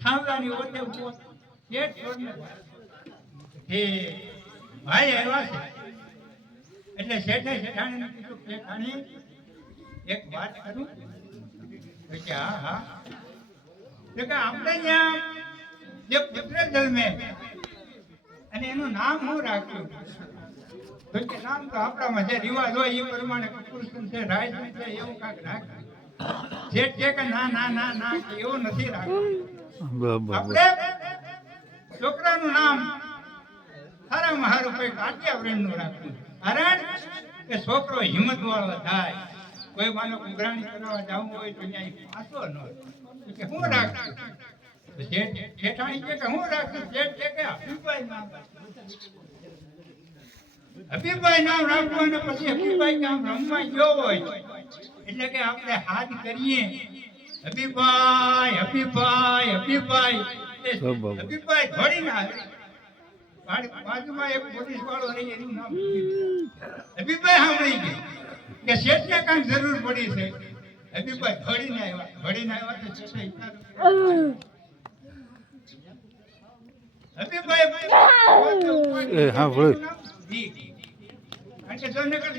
થાંભલાની ઓટે ઉભો શેઠ છોડને એ ભાઈ આવ્યા છે એટલે શેઠે શેઠાણીને કીધું શેઠાણી એક વાત કરું કે હા હા તો કે આપણે ત્યાં જે પુત્ર જન્મે અને એનું નામ હું રાખ્યું તો કે નામ તો આપણામાં જે રિવાજ હોય એ પ્રમાણે કપૂરસન છે રાયસન છે એવું કાંઈક રાખ્યું શેઠ છે કે ના ના ના ના એવું નથી રાખ્યું આપણે છોકરાનું નામ સારામાં સારું કઈ કાઠિયાવાડનું રાખ્યું કારણ કે છોકરો હિંમત વાળો થાય કોઈ માનો ઉઘરાણી કરવા જવું હોય તો ત્યાં પાછો ન કે હું રાખ્યું શેઠાણી કે હું રાખ્યું શેઠ છે કે હબીબભાઈ નામ હબીબભાઈ નામ રાખવું અને પછી હબીબભાઈ નામ રમવા ગયો હોય એટલે કે આપણે હાથ કરીએ હબીબભાઈ હબીબભાઈ હબીબભાઈ હબીબભાઈ થોડી ના બાજુમાં એક પોલીસ વાળો રહી એનું નામ હબીબભાઈ સાંભળી ગઈ કે શેઠને કાંઈ જરૂર પડી છે હબીબભાઈ થોડીને આવ્યા તો શેઠે હબીબભાઈ હા બોલ કારણ કે જો નકર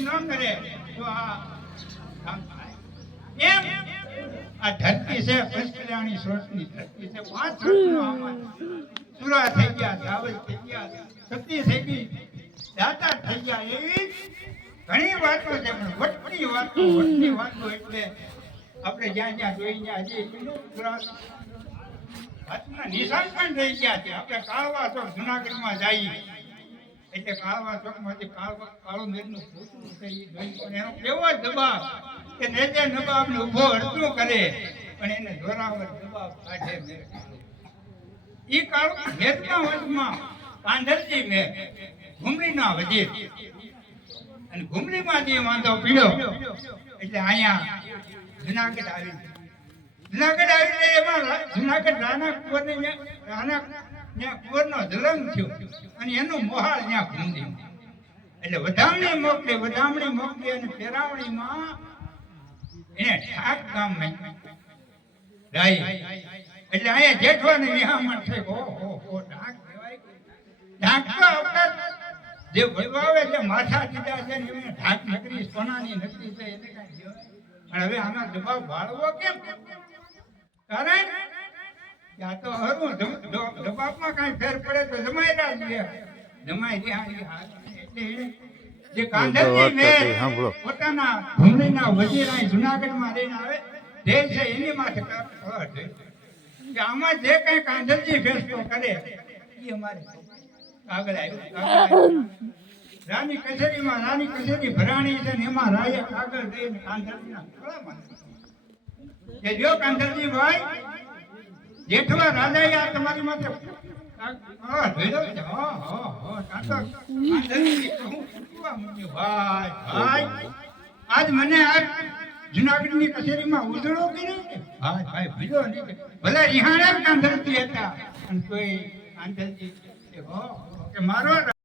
ન કરે તો આ કામ થાય એમ આ ધરતી છે પંચકલ્યાણી સ્રોતની ધરતી છે 5 સ્રોતનો આમાં સુરા થઈ ગયા ચાવલ થઈ ગયા સતી થઈ ગઈ દાતા થઈ ગયા એવી ઘણી વાતો છે પણ વટની વાતો એટલે આપણે જ્યાં જ્યાં જોઈ ગયા હજી હાથના નિશાન પણ રહી ગયા છે આપણે કાળવા ચોક જુનાગઢમાં જઈએ એટલે કાળવા ચોકમાંથી કાળો મેરનું પૂછવું છે એ જોઈ પણ એનો કેવો દબાવ કે નેજે નવાબને ઊભો અડધું કરે પણ એને જોરાવર દબાવ કાઢે મેર ઈ કાળ મેરના વંશમાં પાંડરજી મેર ઘુમરીના વજીર અને ઘુમરીમાં જે વાંધો પીડ્યો એટલે અહીંયા જુનાગઢ આવી એમાં જુનાગઢ રાણા કુંવરનો જન્મ થયો અને એનો મોહાળ ત્યાં ઘૂમરી એટલે વધામણી મોકલી અને ફેરાવણીમાં એને ઠાક ગામ ગાય એટલે અહીંયા જેઠવાની વિહામણ છે ઓહો ઢાક કહેવાય ઢાક તો આપણે જે વૈવાવે છે માથા દીધા છે ને એને ઢાક નગરી સોનાની નગરી છે એને કાંઈ કહેવાય પણ હવે આનો દબાવ વાળવો કેમ કારણ આ તો હરું દબાવમાં કાંઈ ફેર પડે તો જમાઈ રહ્યા એટલે જે કાંધલજી મેર પોતાના ઘુમરીના વજીર અહીં જુનાગઢમાં રહીને આવે જે છે એની માથે કે આમાં જે કઈ કાંધલજી ફેસલો કરે એ અમારે આગળ આવ્યું રાની કચેરી ભરાણી છે ને એમાં રાયે કાગળ દઈને કાંધલજીના ગળામાં કે જો કાંધલજી ભાઈ જેઠવા રાજાએ આ તમારી માથે આજ મને આ જુનાગઢની કચેરીમાં ઉજળો કર્યો ને ભાઈ ભીડો નહીં ભલે રિહાણા કાંધલજી હતા અને કોઈ કાંધલજી કે મારો